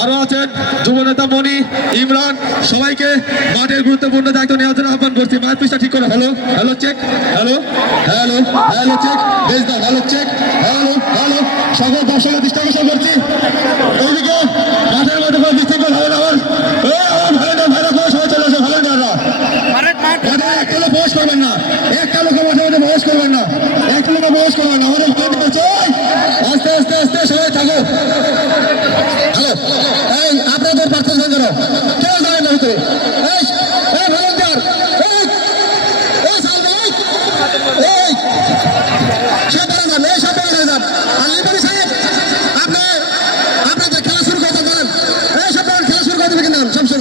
আরো আছেন যুব নেতা মনি, ইমরান, সবাইকে মাঠের গুরুত্বপূর্ণ দায়িত্ব নেওয়ার জন্য আহ্বান করছি। মাঠ পিছটা ঠিক করো। Hello hello check, hello hello hello check, বেশ দাও, হ্যালো চেক, হ্যালো হ্যালো। সকল দর্শকের দৃষ্টি আকর্ষণ করছি, এইদিকে মাঠের মধ্যে কোনো বিশৃঙ্খল হবে না। আমার ভলেন্টিয়ার ভাইরা কোনো সময় চলে আসে, ভলেন্টিয়াররা মাঠে একটা লোক প্রবেশ করবেন না, একটা লোকের মাঠে মধ্যে প্রবেশ করবেন না, একটা লোকের প্রবেশ করবেন না। আমাদের ভলেন্টিয়ার চাই, আস্তে আস্তে আস্তে সবাই থাকো। হ্যালো, এই আপনাদের পার্থক্য করো, কেউ যাবেন না ভিতরে। এই ভলেন্টিয়ার, এই সামনে, এই সব বেড়ে যান, এই সব বেড়ে যান। আর লিবারি সাহেব, আপনাদের খেলা শুরু করতে পারেন। এই সব খেলা শুরু করতে কিন্তু সব শুরু